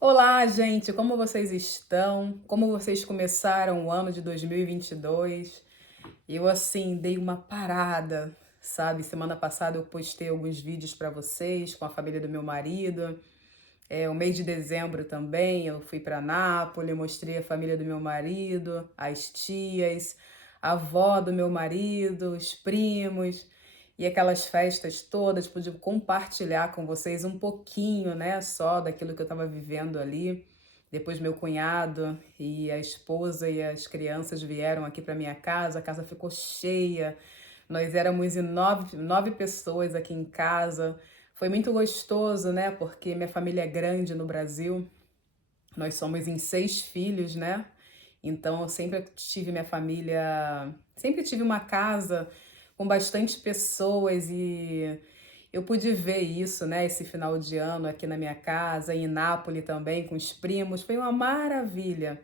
Olá, gente, como vocês estão? Como vocês começaram o ano de 2022? Eu, assim, dei uma parada, sabe? Semana passada eu postei alguns vídeos para vocês com a família do meu marido. O mês de dezembro também eu fui para Nápoles, mostrei a família do meu marido, as tias, a avó do meu marido, os primos e aquelas festas todas, pude compartilhar com vocês um pouquinho, né, só daquilo que eu estava vivendo ali. Depois meu cunhado e a esposa e as crianças vieram aqui para minha casa, a casa ficou cheia. Nós éramos em nove pessoas aqui em casa. Foi muito gostoso, né? Porque minha família é grande no Brasil. Nós somos em 6 filhos, né? Então eu sempre tive minha família, sempre tive uma casa com bastante pessoas e eu pude ver isso, né? Esse final de ano aqui na minha casa, em Nápoles também, com os primos. Foi uma maravilha.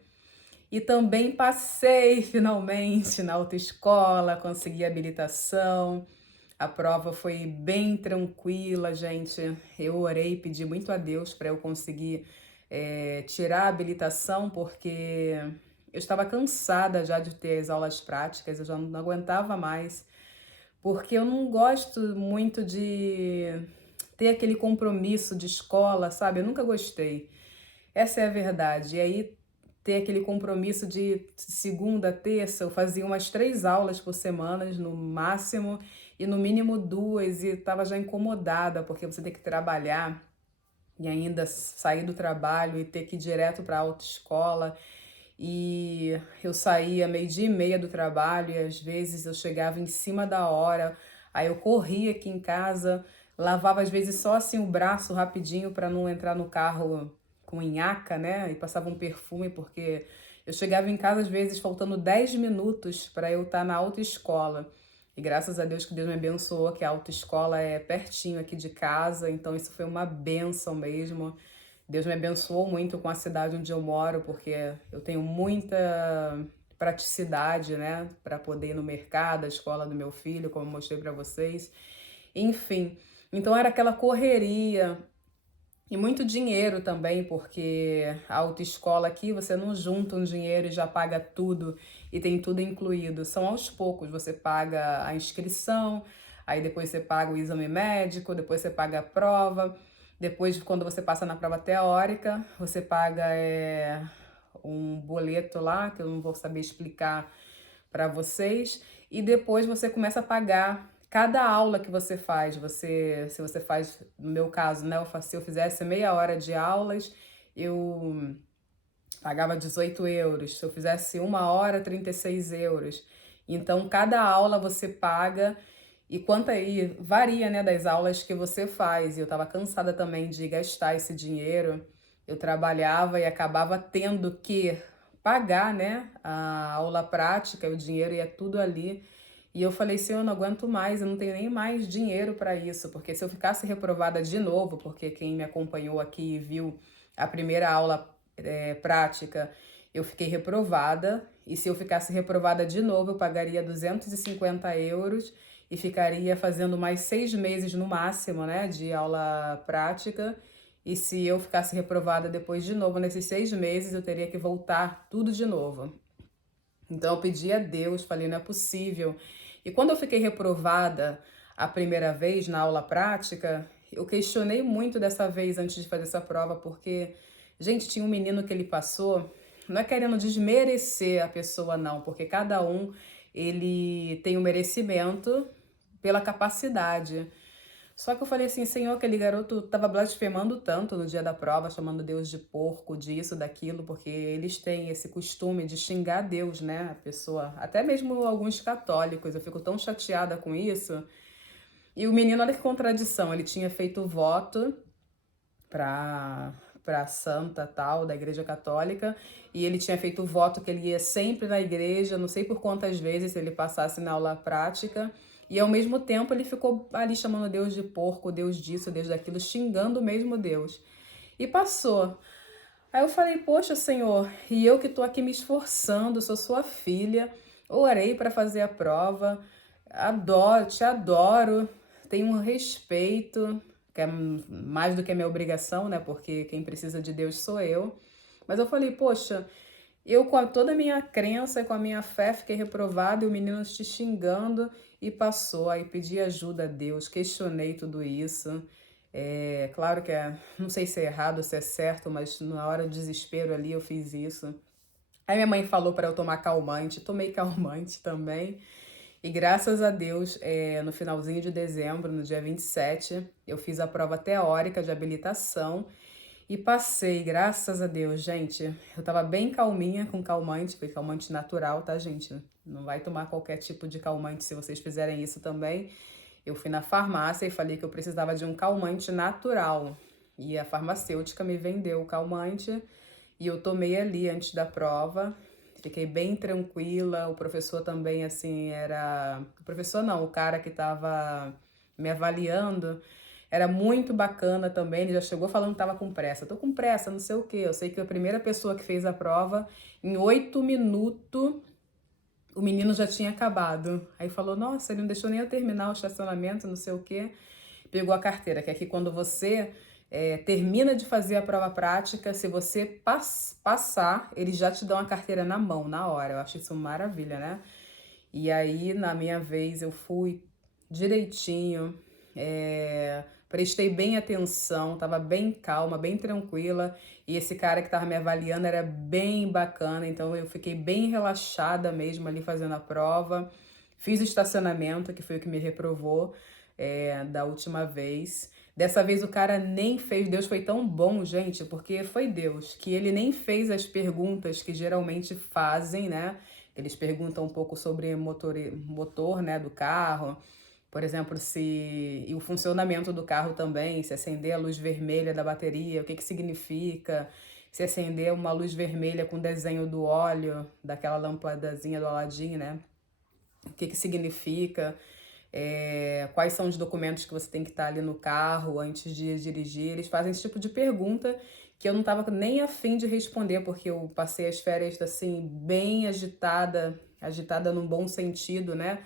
E também passei finalmente na autoescola, consegui habilitação. A prova foi bem tranquila, gente. Eu orei, pedi muito a Deus para eu conseguir tirar a habilitação, porque eu estava cansada já de ter as aulas práticas, eu já não aguentava mais, porque eu não gosto muito de ter aquele compromisso de escola, sabe? Eu nunca gostei. Essa é a verdade. E aí, ter aquele compromisso de segunda a terça, eu fazia umas 3 aulas por semana, no máximo, e no mínimo duas, e estava já incomodada, porque você tem que trabalhar e ainda sair do trabalho e ter que ir direto para a autoescola. E eu saía meio-dia e meia do trabalho, e às vezes eu chegava em cima da hora, aí eu corria aqui em casa, lavava às vezes só assim o braço rapidinho para não entrar no carro com nhaca, né? E passava um perfume, porque eu chegava em casa às vezes faltando 10 minutos para eu estar na autoescola. E graças a Deus que Deus me abençoou, que a autoescola é pertinho aqui de casa, então isso foi uma bênção mesmo. Deus me abençoou muito com a cidade onde eu moro, porque eu tenho muita praticidade, né, para poder ir no mercado, a escola do meu filho, como eu mostrei para vocês. Enfim, então era aquela correria e muito dinheiro também, porque a autoescola aqui você não junta um dinheiro e já paga tudo e tem tudo incluído. São aos poucos, você paga a inscrição, aí depois você paga o exame médico, depois você paga a prova, depois quando você passa na prova teórica, você paga um boleto lá, que eu não vou saber explicar para vocês, e depois você começa a pagar cada aula que você faz. Se você faz, no meu caso, né, se eu fizesse meia hora de aulas, eu pagava 18 euros. Se eu fizesse 1 hora, 36 euros. Então, cada aula você paga e quanto aí varia, né, das aulas que você faz. E eu estava cansada também de gastar esse dinheiro. Eu trabalhava e acabava tendo que pagar, né, a aula prática, o dinheiro ia tudo ali. E eu falei, Senhor, eu não aguento mais, eu não tenho nem mais dinheiro para isso, porque se eu ficasse reprovada de novo, porque quem me acompanhou aqui e viu a primeira aula prática, eu fiquei reprovada, e se eu ficasse reprovada de novo, eu pagaria 250 euros e ficaria fazendo mais 6 meses no máximo, né, de aula prática. E se eu ficasse reprovada depois de novo, nesses 6 meses, eu teria que voltar tudo de novo. Então eu pedi a Deus, falei, não é possível. E quando eu fiquei reprovada a primeira vez na aula prática, eu questionei muito dessa vez antes de fazer essa prova, porque, gente, tinha um menino que ele passou, não é querendo desmerecer a pessoa não, porque cada um ele tem um merecimento pela capacidade. Só que eu falei assim, Senhor, aquele garoto tava blasfemando tanto no dia da prova, chamando Deus de porco, disso, daquilo, porque eles têm esse costume de xingar Deus, né? A pessoa, até mesmo alguns católicos, eu fico tão chateada com isso. E o menino, olha que contradição, ele tinha feito voto para santa tal da Igreja Católica, e ele tinha feito o voto que ele ia sempre na igreja, não sei por quantas vezes se ele passasse na aula prática, e ao mesmo tempo ele ficou ali chamando Deus de porco, Deus disso, Deus daquilo, xingando mesmo Deus. E passou. Aí eu falei, poxa, Senhor, e eu que tô aqui me esforçando, sou sua filha, orei para fazer a prova, adoro, te adoro, tenho um respeito, que é mais do que a minha obrigação, né? Porque quem precisa de Deus sou eu. Mas eu falei, poxa, eu com toda a minha crença e com a minha fé fiquei reprovada e o menino te xingando e passou. Aí pedi ajuda a Deus, questionei tudo isso. É claro que não sei se é errado ou se é certo, mas na hora do desespero ali eu fiz isso. Aí minha mãe falou para eu tomar calmante, tomei calmante também. E graças a Deus, no finalzinho de dezembro, no dia 27, eu fiz a prova teórica de habilitação e passei, graças a Deus, gente. Eu tava bem calminha com calmante, foi calmante natural, tá, gente? Não vai tomar qualquer tipo de calmante se vocês fizerem isso também. Eu fui na farmácia e falei que eu precisava de um calmante natural. E a farmacêutica me vendeu o calmante e eu tomei ali antes da prova. Fiquei bem tranquila. O professor também, assim, era. O professor não, o cara que tava me avaliando era muito bacana também. Ele já chegou falando que tava com pressa. Tô com pressa, não sei o quê. Eu sei que a primeira pessoa que fez a prova, em 8 minutos, o menino já tinha acabado. Aí falou: Nossa, ele não deixou nem eu terminar o estacionamento, não sei o quê. Pegou a carteira, que aqui quando você termina de fazer a prova prática, se você passar, eles já te dão a carteira na mão, na hora. Eu acho isso maravilha, né? E aí, na minha vez, eu fui direitinho, prestei bem atenção, tava bem calma, bem tranquila. E esse cara que tava me avaliando era bem bacana, então eu fiquei bem relaxada mesmo ali fazendo a prova. Fiz o estacionamento, que foi o que me reprovou da última vez. Dessa vez o cara nem fez, Deus foi tão bom, gente, porque foi Deus, que ele nem fez as perguntas que geralmente fazem, né? Eles perguntam um pouco sobre motor, né, do carro, por exemplo, e o funcionamento do carro também, se acender a luz vermelha da bateria, o que que significa, se acender uma luz vermelha com desenho do óleo, daquela lâmpadazinha do Aladim, né? O que que significa, quais são os documentos que você tem que estar ali no carro antes de dirigir. Eles fazem esse tipo de pergunta que eu não estava nem a fim de responder, porque eu passei as férias assim, bem agitada, agitada num bom sentido, né?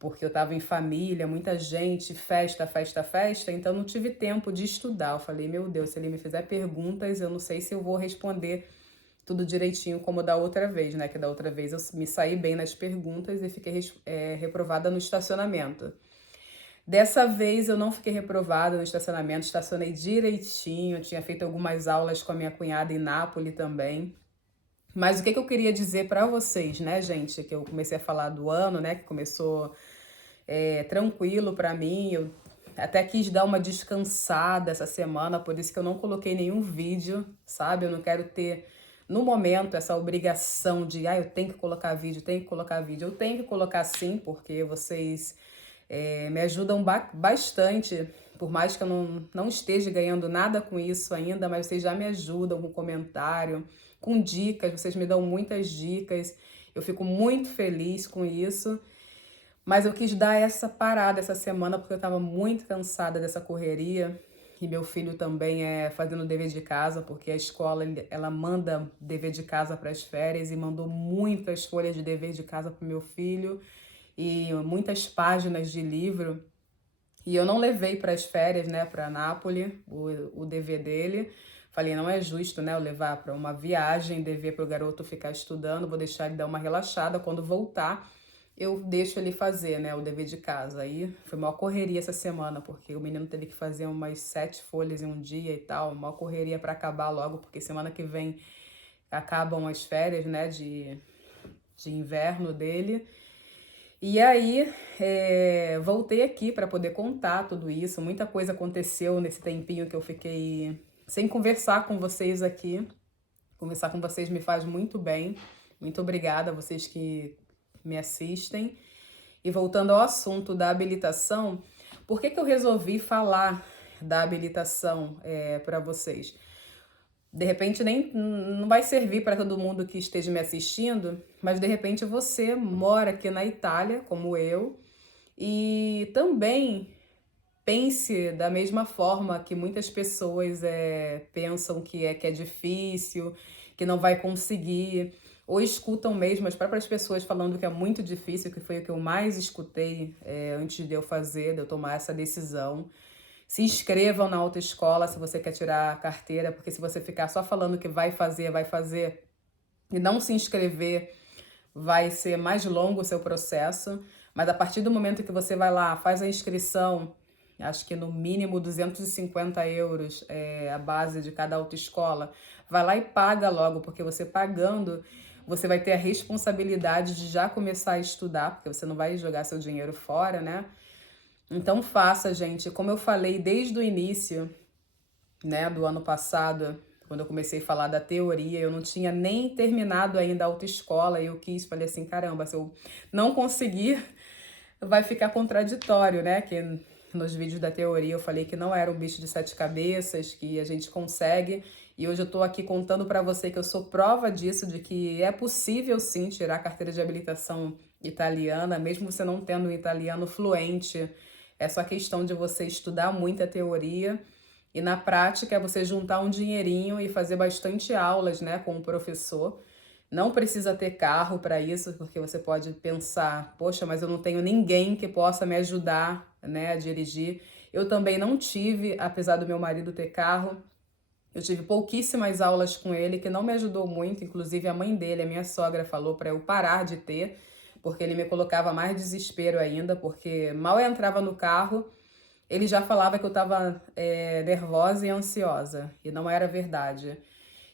Porque eu estava em família, muita gente, festa, festa, festa, então não tive tempo de estudar. Eu falei, meu Deus, se ele me fizer perguntas, eu não sei se eu vou responder tudo direitinho como da outra vez, né? Que da outra vez eu me saí bem nas perguntas e fiquei reprovada no estacionamento. Dessa vez eu não fiquei reprovada no estacionamento, estacionei direitinho, tinha feito algumas aulas com a minha cunhada em Nápoles também. Mas o que eu queria dizer para vocês, né, gente, que eu comecei a falar do ano, né, que começou tranquilo para mim, eu até quis dar uma descansada essa semana, por isso que eu não coloquei nenhum vídeo, sabe? Eu não quero ter, no momento, essa obrigação de, eu tenho que colocar vídeo, tenho que colocar vídeo. Eu tenho que colocar sim, porque vocês me ajudam bastante, por mais que eu não esteja ganhando nada com isso ainda, mas vocês já me ajudam com comentário, com dicas, vocês me dão muitas dicas, eu fico muito feliz com isso. Mas eu quis dar essa parada essa semana porque eu estava muito cansada dessa correria. E meu filho também fazendo dever de casa, porque a escola ela manda dever de casa para as férias e mandou muitas folhas de dever de casa para o meu filho e muitas páginas de livro. E eu não levei para as férias, né, para Nápoles, o dever dele. Falei, não é justo, né, eu levar para uma viagem, dever para o garoto ficar estudando, vou deixar ele dar uma relaxada. Quando voltar, eu deixo ele fazer, né, o dever de casa. Aí foi uma correria essa semana, porque o menino teve que fazer umas 7 folhas em um dia e tal, uma correria para acabar logo, porque semana que vem acabam as férias, né, de inverno dele. E aí, voltei aqui para poder contar tudo isso. Muita coisa aconteceu nesse tempinho que eu fiquei sem conversar com vocês aqui. Conversar com vocês me faz muito bem. Muito obrigada a vocês que me assistem. E voltando ao assunto da habilitação, por que eu resolvi falar da habilitação para vocês? De repente nem não vai servir para todo mundo que esteja me assistindo, mas de repente você mora aqui na Itália, como eu, e também pense da mesma forma que muitas pessoas pensam que é difícil, que não vai conseguir, ou escutam mesmo as próprias pessoas falando que é muito difícil, que foi o que eu mais escutei antes de eu tomar essa decisão, Se inscrevam na autoescola se você quer tirar a carteira, porque se você ficar só falando que vai fazer e não se inscrever, vai ser mais longo o seu processo. Mas a partir do momento que você vai lá, faz a inscrição, acho que no mínimo 250 euros é a base de cada autoescola, vai lá e paga logo, porque você pagando, você vai ter a responsabilidade de já começar a estudar, porque você não vai jogar seu dinheiro fora, né? Então faça, gente. Como eu falei desde o início, né, do ano passado, quando eu comecei a falar da teoria, eu não tinha nem terminado ainda a autoescola e eu falei assim, caramba, se eu não conseguir, vai ficar contraditório, né? Que nos vídeos da teoria eu falei que não era um bicho de sete cabeças, que a gente consegue. E hoje eu tô aqui contando para você que eu sou prova disso, de que é possível sim tirar a carteira de habilitação italiana, mesmo você não tendo um italiano fluente. É só questão de você estudar muita teoria e na prática é você juntar um dinheirinho e fazer bastante aulas, né, com o professor. Não precisa ter carro para isso, porque você pode pensar, poxa, mas eu não tenho ninguém que possa me ajudar, né, a dirigir. Eu também não tive, apesar do meu marido ter carro, eu tive pouquíssimas aulas com ele, que não me ajudou muito. Inclusive a mãe dele, a minha sogra, falou para eu parar de ter, porque ele me colocava mais desespero ainda, porque mal eu entrava no carro, ele já falava que eu estava nervosa e ansiosa, e não era verdade.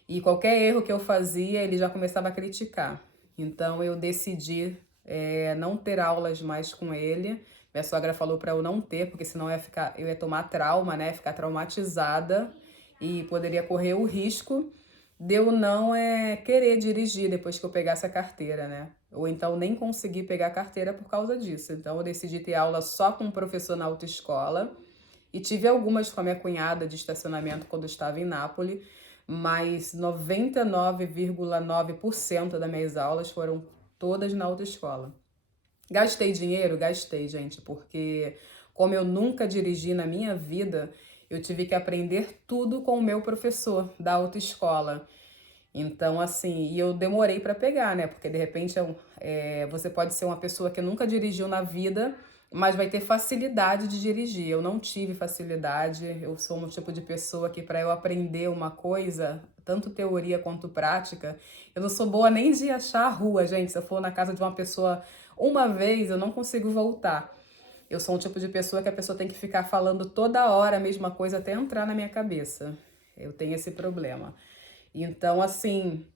E qualquer erro que eu fazia, ele já começava a criticar. Então eu decidi não ter aulas mais com ele. Minha sogra falou para eu não ter, porque senão eu ia tomar trauma, né? Ficar traumatizada e poderia correr o risco de eu não querer dirigir depois que eu pegasse a carteira, né? Ou então nem conseguir pegar a carteira por causa disso. Então eu decidi ter aula só com um professor na autoescola e tive algumas com a minha cunhada de estacionamento quando eu estava em Nápoles, mas 99,9% das minhas aulas foram todas na autoescola. Gastei dinheiro? Gastei, gente, porque como eu nunca dirigi na minha vida, eu tive que aprender tudo com o meu professor da autoescola. Então, assim, e eu demorei para pegar, né? Porque de repente você pode ser uma pessoa que nunca dirigiu na vida, mas vai ter facilidade de dirigir. Eu não tive facilidade, eu sou um tipo de pessoa que para eu aprender uma coisa, tanto teoria quanto prática, eu não sou boa nem de achar a rua, gente. Se eu for na casa de uma pessoa uma vez, eu não consigo voltar. Eu sou um tipo de pessoa que a pessoa tem que ficar falando toda hora a mesma coisa até entrar na minha cabeça. Eu tenho esse problema. Então, assim,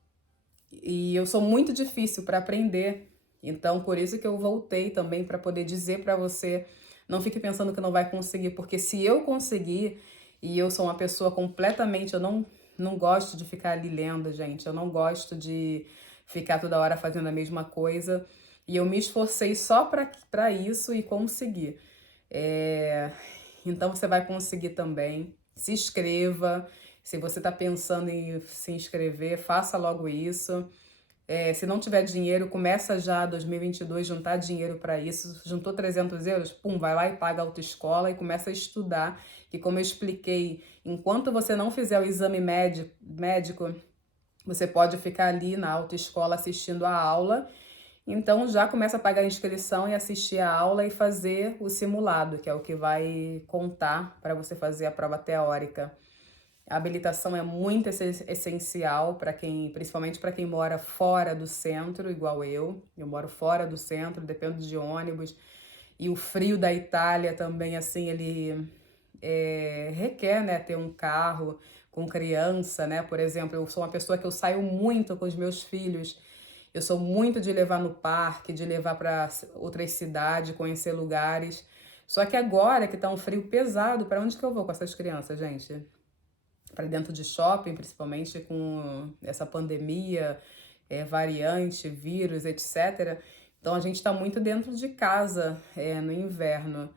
e eu sou muito difícil para aprender. Então, por isso que eu voltei também para poder dizer para você, não fique pensando que não vai conseguir, porque se eu conseguir, e eu sou uma pessoa completamente, eu não gosto de ficar ali lendo, gente. Eu não gosto de ficar toda hora fazendo a mesma coisa. E eu me esforcei só para isso e consegui. Então você vai conseguir também. Se inscreva. Se você está pensando em se inscrever, faça logo isso. Se não tiver dinheiro, começa já 2022 juntar dinheiro para isso. Juntou 300 euros? Pum, vai lá e paga a autoescola e começa a estudar. Que como eu expliquei, enquanto você não fizer o exame médico, você pode ficar ali na autoescola assistindo a aula. Então já começa a pagar a inscrição e assistir a aula e fazer o simulado, que é o que vai contar para você fazer a prova teórica. A habilitação é muito essencial para quem, principalmente para quem mora fora do centro, igual eu. Eu moro fora do centro, dependo de ônibus. E o frio da Itália também, assim, ele requer, né, ter um carro com criança, né? Por exemplo, eu sou uma pessoa que eu saio muito com os meus filhos. Eu sou muito de levar no parque, de levar para outras cidades, conhecer lugares. Só que agora que tá um frio pesado, para onde que eu vou com essas crianças, gente? Para dentro de shopping, principalmente com essa pandemia, variante, vírus, etc. Então a gente está muito dentro de casa no inverno.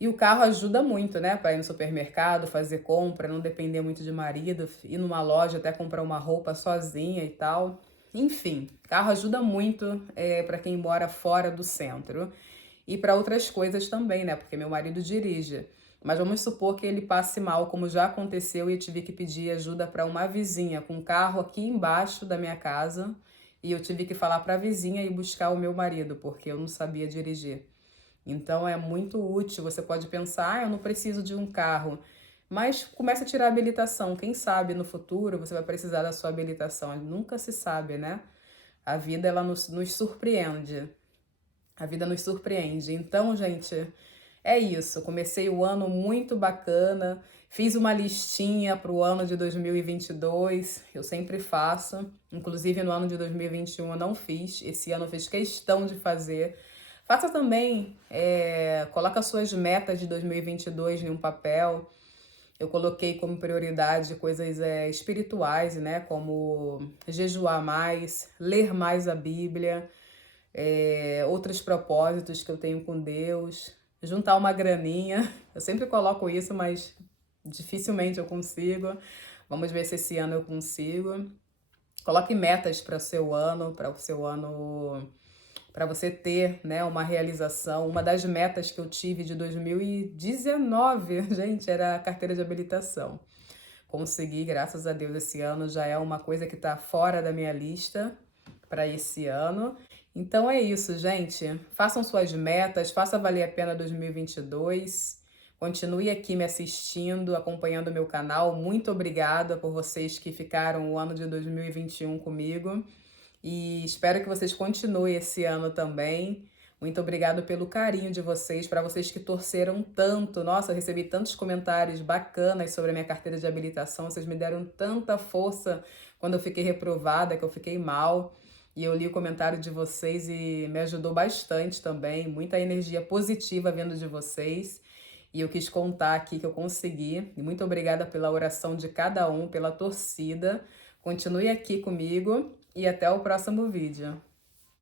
E o carro ajuda muito, né? Para ir no supermercado, fazer compra, não depender muito de marido, ir numa loja até comprar uma roupa sozinha e tal. Enfim, carro ajuda muito para quem mora fora do centro. E para outras coisas também, né? Porque meu marido dirige. Mas vamos supor que ele passe mal, como já aconteceu, e eu tive que pedir ajuda para uma vizinha com um carro aqui embaixo da minha casa. E eu tive que falar para a vizinha ir buscar o meu marido, porque eu não sabia dirigir. Então é muito útil. Você pode pensar, eu não preciso de um carro. Mas comece a tirar a habilitação. Quem sabe no futuro você vai precisar da sua habilitação. Nunca se sabe, né? A vida, ela nos surpreende. A vida nos surpreende. Então, gente, é isso. Comecei o ano muito bacana. Fiz uma listinha para o ano de 2022. Eu sempre faço. Inclusive, no ano de 2021 eu não fiz. Esse ano eu fiz questão de fazer. Faça também. Coloca suas metas de 2022 em um papel. Eu coloquei como prioridade coisas espirituais, né? Como jejuar mais, ler mais a Bíblia, outros propósitos que eu tenho com Deus, juntar uma graninha. Eu sempre coloco isso, mas dificilmente eu consigo. Vamos ver se esse ano eu consigo. Coloque metas para o seu ano, para você ter, né, uma realização. Uma das metas que eu tive de 2019, gente, era a carteira de habilitação. Consegui, graças a Deus, esse ano já é uma coisa que está fora da minha lista para esse ano. Então é isso, gente. Façam suas metas, faça valer a pena 2022. Continue aqui me assistindo, acompanhando o meu canal. Muito obrigada por vocês que ficaram o ano de 2021 comigo. E espero que vocês continuem esse ano também. Muito obrigado pelo carinho de vocês, para vocês que torceram tanto. Nossa, eu recebi tantos comentários bacanas sobre a minha carteira de habilitação. Vocês me deram tanta força quando eu fiquei reprovada, que eu fiquei mal. E eu li o comentário de vocês e me ajudou bastante também. Muita energia positiva vindo de vocês. E eu quis contar aqui que eu consegui. E muito obrigada pela oração de cada um, pela torcida. Continue aqui comigo e até o próximo vídeo.